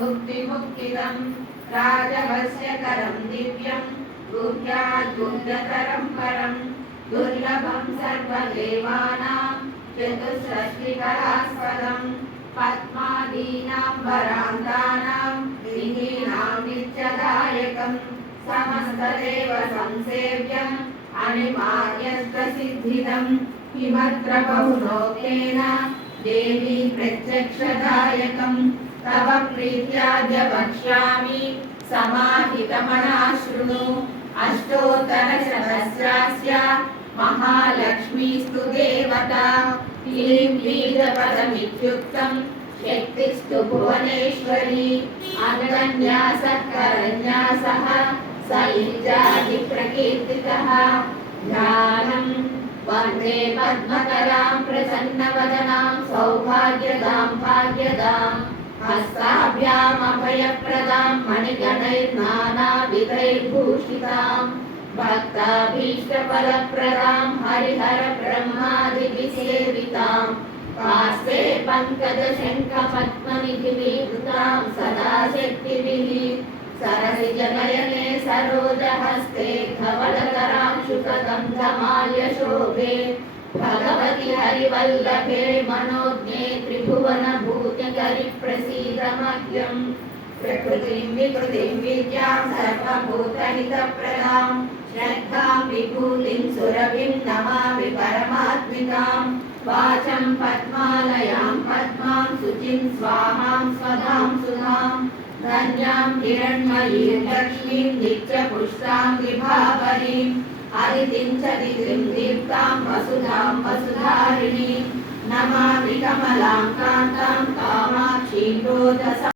भुक्तिमुक्तिदं राजवस्यकरं दिव्यं गुह्याद्गुह्यतरं परं दुर्लभं सर्वदेवानां चतुष्षष्टिकलास्पदं पद्मादीनां वरान्तानां विधीनां नित्यदायकं समस्तदेव संसेव्यम् अनिमार्यस्तसिद्धिदं किमत्र बहुलोकेन देवी प्रत्यक्षदायकं तव प्रीत्याद्य वक्ष्यामि समाहितमनाशृणु अष्टोत्तरसहस्रास्य महालक्ष्मीस्तु देवता क्लीं बीजपदमित्युक्तं शक्तिस्तु भुवनेश्वरी अङ्गन्यासकरन्यासः स इन्द्रादिप्रकीर्तितः ध्यानं वन्दे पद्मकरां प्रसन्नवदनां सौभाग्यदां भाग्यदां हस्ताभ्यामभयप्रदां मणिगणैर्नानाविधैर्भूषितां भक्ताभीष्टफलप्रदां हरिहरब्रह्मादिभिसेवितां पार्श्वे पङ्कजशङ्खपद्मनिधिविधृतां सदा शक्तिभिः सरसिजनयने सरोजहस्ते धवलतरांशुकगन्धमाल्यशोभे भगवति हरिवल्लभे मनोज्ञे त्रिभुवनभूतिकरिप्रसीदमह्यं प्रकृतिं विकृतिं विद्यां सर्वभूतहितप्रदां श्रद्धां विभूतिं सुरभिं नमामि परमात्मिकां वाचं पद्मालयां पद्मां शुचिं स्वाहां स्वधां सुधां धन्यां हिरण्मयीं लक्ष्मीं नित्यपुष्टां विभावरीं हरितिं च दितिं दीप्तां वसुधां वसुधारिणीं नमामि कमलां कान्तां कामाक्षीं रोदसां